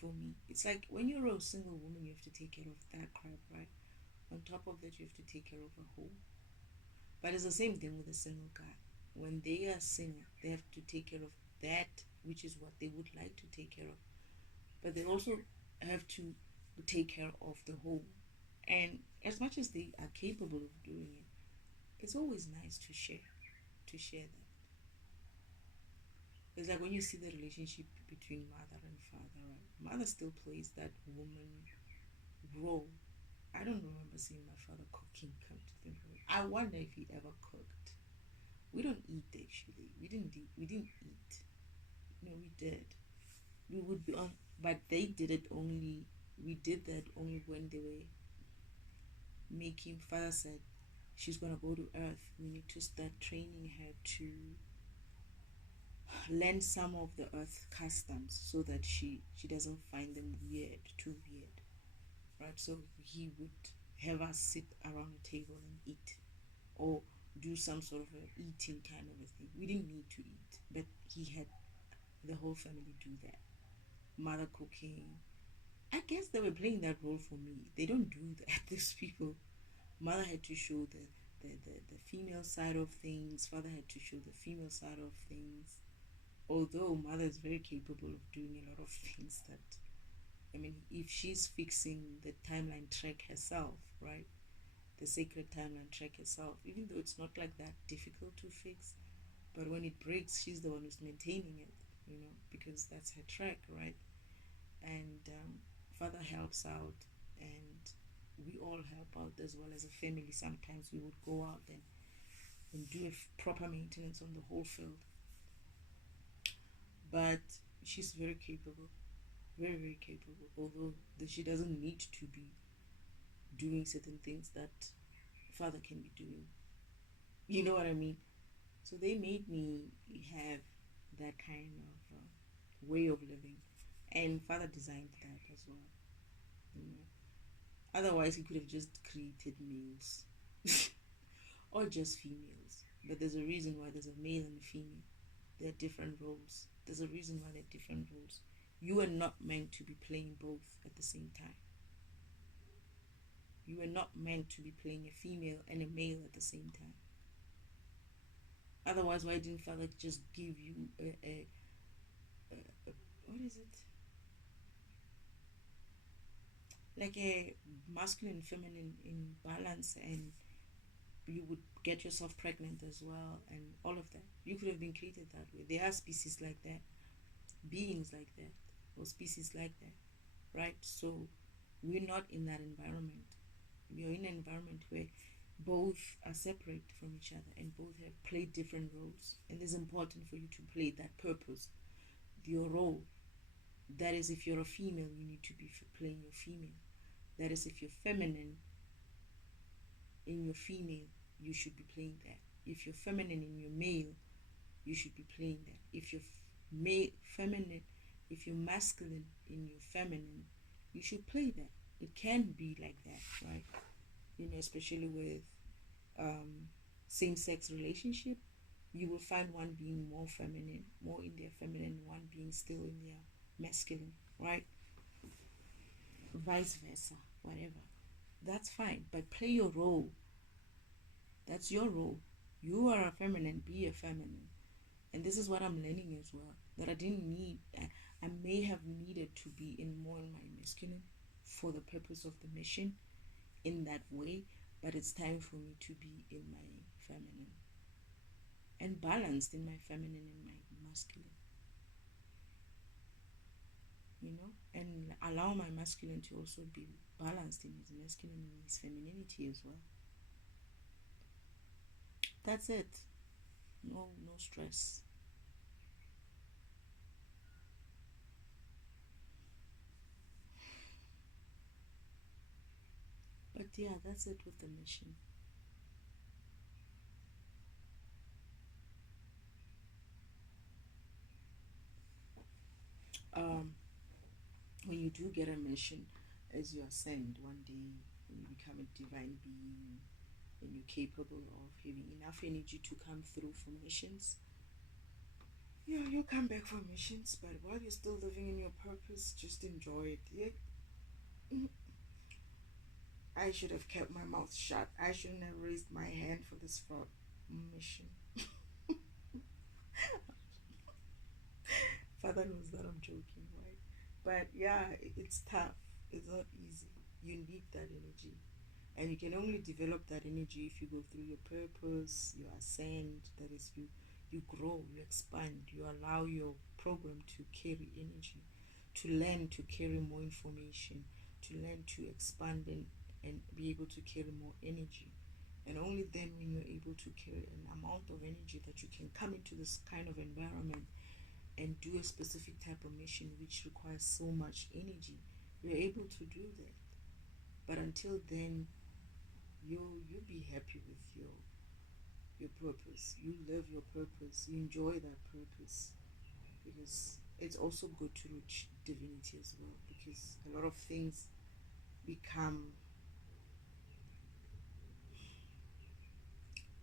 for me. It's like when you're a single woman, you have to take care of that crap, right? On top of that, you have to take care of a home. But it's the same thing with a single guy. When they are single, they have to take care of that, which is what they would like to take care of. But they also have to take care of the home. And as much as they are capable of doing it, it's always nice to share that. It's like when you see the relationship between mother and father, right? Mother still plays that woman role. I don't remember seeing my father cooking, come to think of it. I wonder if he ever cooked. We don't eat actually. We didn't eat. No, we did. We would be on, but they did it only we did that only when they were making. Father said she's gonna go to Earth. We need to start training her to learn some of the Earth customs so that she doesn't find them too weird, right? So he would have us sit around a table and eat, or do some sort of a eating kind of a thing. We didn't need to eat, but he had the whole family do that. Mother cooking. I guess they were playing that role for me. They don't do that. These people. Mother had to show the female side of things. Father had to show the female side of things. Although mother is very capable of doing a lot of things that, I mean, if she's fixing the timeline track herself, right? The sacred timeline track herself, even though it's not like that difficult to fix, but when it breaks, she's the one who's maintaining it, because that's her track, right? And father helps out, and we all help out as well as a family. Sometimes we would go out and do a proper maintenance on the whole field. But she's very capable, very, very capable, although she doesn't need to be doing certain things that father can be doing. You know what I mean? So they made me have that kind of way of living, and father designed that as well. Otherwise, he could have just created males or just females. But there's a reason why there's a male and a female. There are different roles. There's a reason why there are different roles. You are not meant to be playing both at the same time. You are not meant to be playing a female and a male at the same time. Otherwise, why didn't father just give you a what is it? Like a masculine and feminine in balance, and you would get yourself pregnant as well, and all of that. You could have been created that way. There are species like that, beings like that, or species like that, right? So we're not in that environment. We are in an environment where both are separate from each other and both have played different roles, and it's important for you to play that purpose, your role. That is, if you're a female, you need to be playing your female. That is, if you're feminine in your female, you should be playing that. If you're feminine in your male, you should be playing that. If you're feminine, if you're masculine in your feminine, you should play that. It can be like that, right? Especially with same-sex relationship, you will find one being more feminine, more in their feminine, one being still in their masculine, right? Vice versa, whatever. That's fine, but play your role. That's your role. You are a feminine, be a feminine. And this is what I'm learning as well, that I didn't need, I may have needed to be more in my masculine for the purpose of the mission in that way, but it's time for me to be in my feminine and balanced in my feminine and my masculine, and allow my masculine to also be balanced in his masculine and his femininity as well. That's it. No stress. But yeah, that's it with the mission. When you do get a mission, as you ascend one day, when you become a divine being, and you're capable of having enough energy to come through for missions, you'll come back for missions, but while you're still living in your purpose, just enjoy it. I should have kept my mouth shut. I shouldn't have raised my hand for this fraud mission. Father knows that I'm joking, right? But yeah, it's tough. It's not easy. You need that energy. And you can only develop that energy if you go through your purpose, you ascend, that is, you grow, you expand, you allow your program to carry energy, to learn to carry more information, to learn to expand and be able to carry more energy. And only then, when you're able to carry an amount of energy that you can come into this kind of environment and do a specific type of mission which requires so much energy, You're able to do that. But until then, you be happy with your purpose. You live your purpose. You enjoy that purpose, because it's also good to reach divinity as well, because a lot of things become,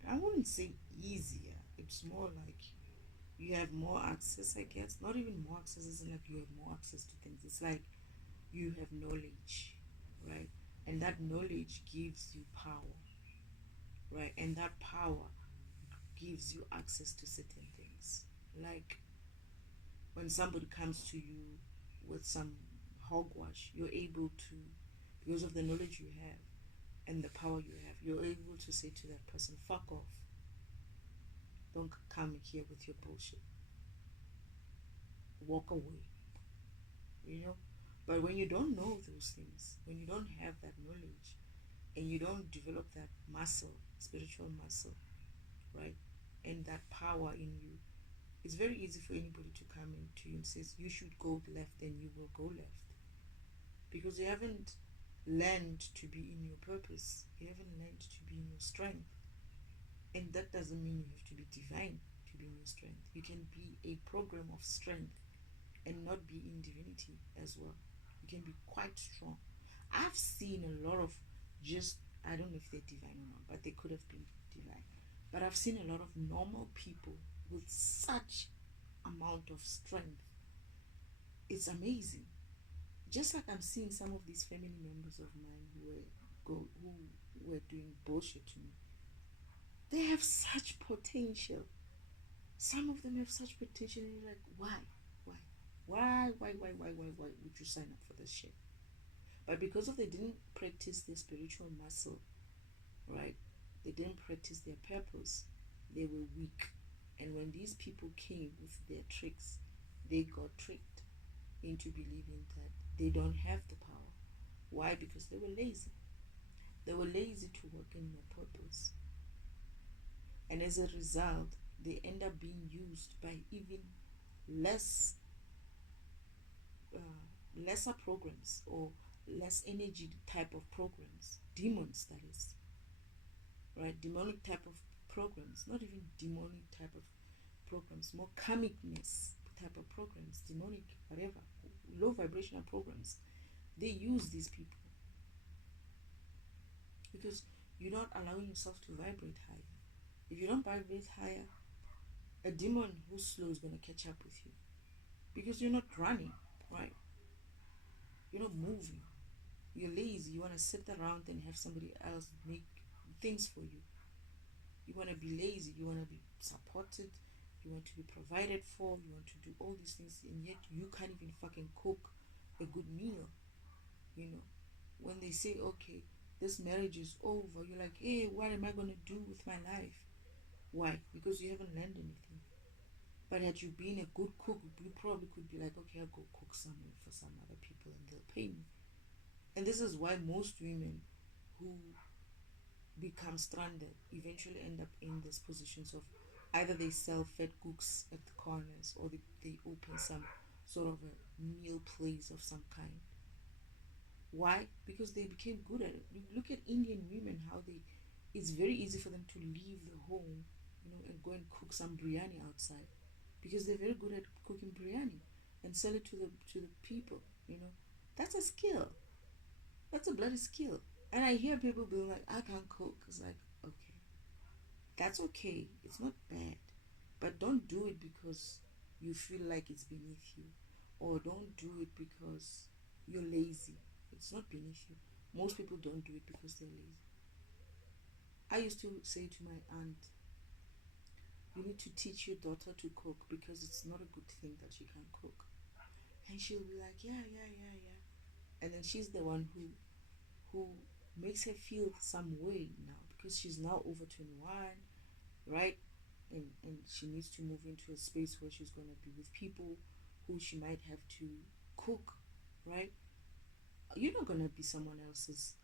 I wouldn't say easier. It's more like you have more access, I guess. Not even more access, isn't like you have more access to things. It's like you have knowledge, right? And that knowledge gives you power, right? And that power gives you access to certain things. Like when somebody comes to you with some hogwash, you're able to, because of the knowledge you have and the power you have, you're able to say to that person, fuck off. Don't come here with your bullshit. Walk away. You know? But when you don't know those things, when you don't have that knowledge, and you don't develop that muscle, spiritual muscle, right? And that power in you, it's very easy for anybody to come into you and says you should go left, and you will go left, because you haven't learned to be in your purpose. You haven't learned to be in your strength. And that doesn't mean you have to be divine to be in your strength. You can be a program of strength and not be in divinity as well. You can be quite strong. I've seen a lot of, just, I don't know if they're divine or not, but they could have been divine. But I've seen a lot of normal people with such amount of strength. It's amazing. Just like I'm seeing some of these family members of mine who were doing bullshit to me. They have such potential. Some of them have such potential, and you're like, why? Why would you sign up for this shit? But because of they didn't practice their spiritual muscle, right? They didn't practice their purpose. They were weak. And when these people came with their tricks, they got tricked into believing that they don't have the power. Why? Because they were lazy. They were lazy to work in their purpose. And as a result, they end up being used by even lesser programs, or less energy type of programs, demons, that is, right? Demonic type of programs, not even demonic type of programs, more karmicness type of programs, demonic, whatever, low vibrational programs. They use these people because you're not allowing yourself to vibrate higher. If you don't vibrate higher, a demon who's slow is going to catch up with you, because you're not running, right? You're not moving. You're lazy. You want to sit around and have somebody else make things for you. You want to be lazy. You want to be supported. You want to be provided for. You want to do all these things, and yet you can't even fucking cook a good meal. You know, when they say, okay, this marriage is over, you're like, hey, what am I going to do with my life? Why? Because you haven't learned anything. But had you been a good cook, you probably could be like, okay, I'll go cook somewhere for some other people and they'll pay me. And this is why most women who become stranded eventually end up in these positions of either they sell fat cooks at the corners, or they open some sort of a meal place of some kind. Why? Because they became good at it. Look at Indian women, how it's very easy for them to leave the home, and go and cook some biryani outside, because they're very good at cooking biryani and sell it to the people. That's a skill. That's a bloody skill. And I hear people being like, I can't cook. It's like, okay, that's okay. It's not bad, but don't do it because you feel like it's beneath you, or don't do it because you're lazy. It's not beneath you. Most people don't do it because they're lazy. I used to say to my aunt, you need to teach your daughter to cook, because it's not a good thing that she can't cook. And she'll be like, yeah. And then she's the one who makes her feel some way now, because she's now over 21, right? And she needs to move into a space where she's going to be with people who she might have to cook, right? You're not going to be someone else's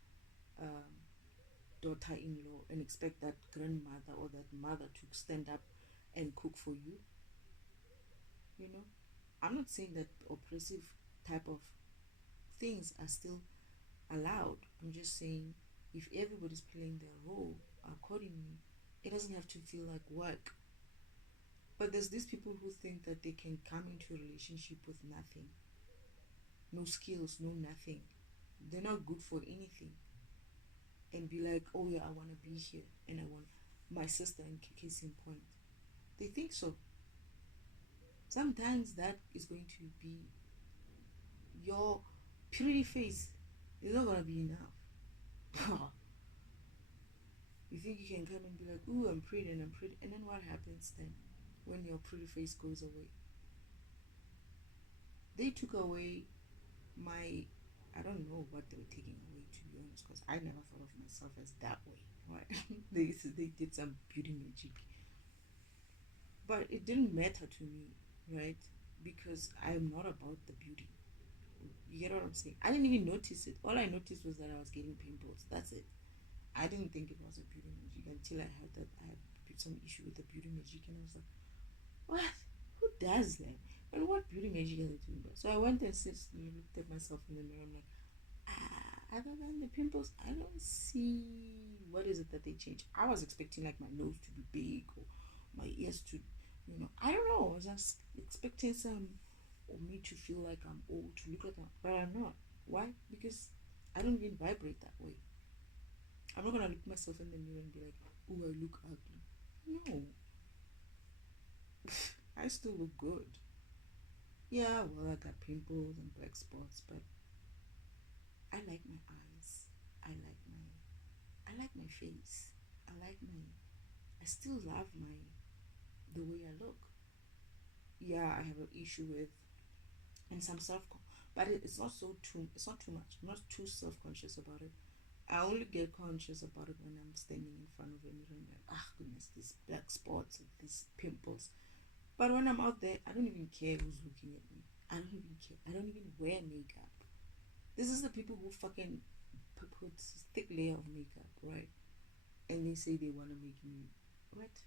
daughter-in-law and expect that grandmother or that mother to stand up and cook for you. I'm not saying that oppressive type of things are still allowed. I'm just saying, if everybody's playing their role accordingly, it doesn't have to feel like work. But there's these people who think that they can come into a relationship with nothing, no skills, no nothing. They're not good for anything, and be like, oh yeah, I want to be here, and I want my sister, in case in point. They think so. Sometimes that is going to be your pretty face. It's not going to be enough. You think you can come and be like, ooh, I'm pretty, and then what happens then when your pretty face goes away? They took away my, I don't know what they were taking away, to be honest, because I never thought of myself as that way. Right? they did some beauty magic, but it didn't matter to me, right? Because I'm not about the beauty. You get what I'm saying? I didn't even notice it. All I noticed was that I was getting pimples. That's it. I didn't think it was a beauty magic until I had some issue with the beauty magic, and I was like, what? Who does that? And what beauty magic are they doing? So I went and looked at myself in the mirror. I'm like, other than the pimples, I don't see what is it that they changed. I was expecting like my nose to be big, or my ears to, I don't know. I was just expecting or me to feel like I'm old, to look like but I'm not. Why? Because I don't even vibrate that way. I'm not gonna look myself in the mirror and be like, oh, I look ugly. No. I still look good. Yeah, well, I got pimples and black spots, but I like my eyes. I like my face. I still love the way I look. Yeah, I have an issue with, and some but it's not too much. I'm not too self-conscious about it. I only get conscious about it when I'm standing in front of a mirror and like, goodness, these black spots and these pimples. But when I'm out there, I don't even care who's looking at me. I don't even care. I don't even wear makeup. This is the people who fucking put thick layer of makeup, right? And they say they want to make me, what?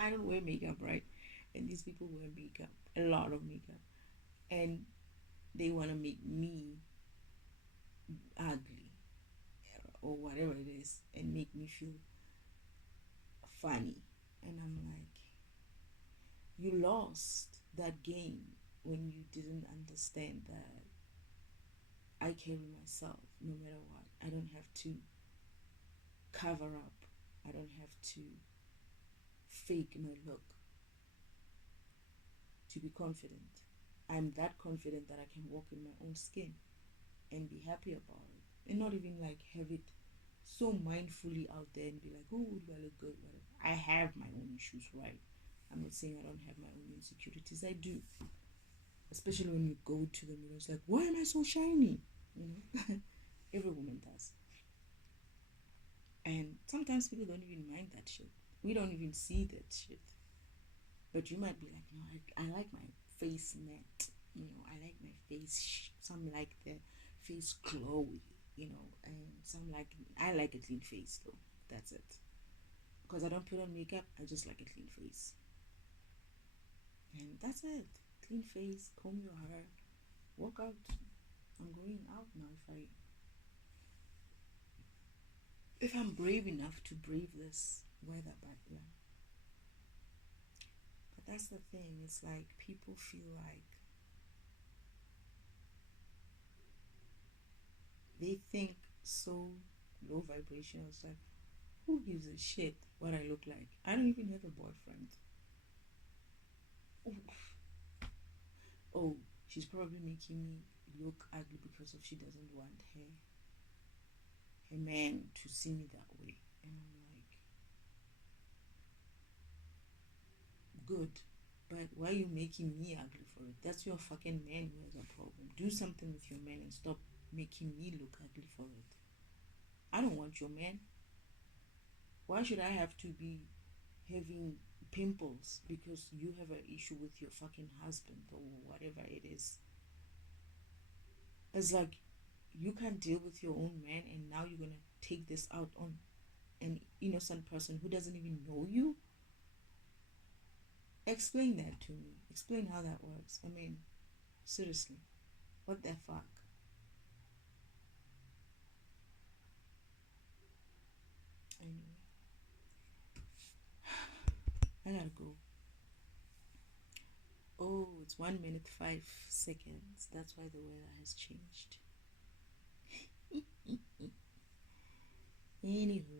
I don't wear makeup, right? And these people wear makeup, a lot of makeup, and they want to make me ugly or whatever it is, and make me feel funny. And I'm like, you lost that game when you didn't understand that I carry myself no matter what. I don't have to cover up. I don't have to fake my look to be confident. I'm that confident that I can walk in my own skin and be happy about it, and not even like have it so mindfully out there and be like, oh, do I look good? Whatever. I have my own issues, right? I'm not saying I don't have my own insecurities. I do. Especially when you go to the mirror, it's like, why am I so shiny? Every woman does. And sometimes people don't even mind that shit. We don't even see that shit. But you might be like, no, I like my face matte. I like my face. Some like the face glowy, and some like, I like a clean face though. That's it. Because I don't put on makeup, I just like a clean face. And that's it. Clean face, comb your hair, walk out. I'm going out now if I'm brave enough to brave this weather. But yeah, but that's the thing. It's like people feel like they think so low vibrational. It's like, who gives a shit what I look like? I don't even have a boyfriend. Oh, she's probably making me look ugly because she doesn't want her man to see me that way. And I'm like, good, but why are you making me ugly for it? That's your fucking man who has a problem. Do something with your man and stop making me look ugly for it. I don't want your man. Why should I have to be having pimples because you have an issue with your fucking husband or whatever it is? It's like, you can't deal with your own man, and now you're gonna take this out on an innocent person who doesn't even know you? Explain that to me. Explain how that works. I mean, seriously, what the fuck? Anyway, I gotta go. Oh, it's 1 minute 5 seconds. That's why the weather has changed. Anywho.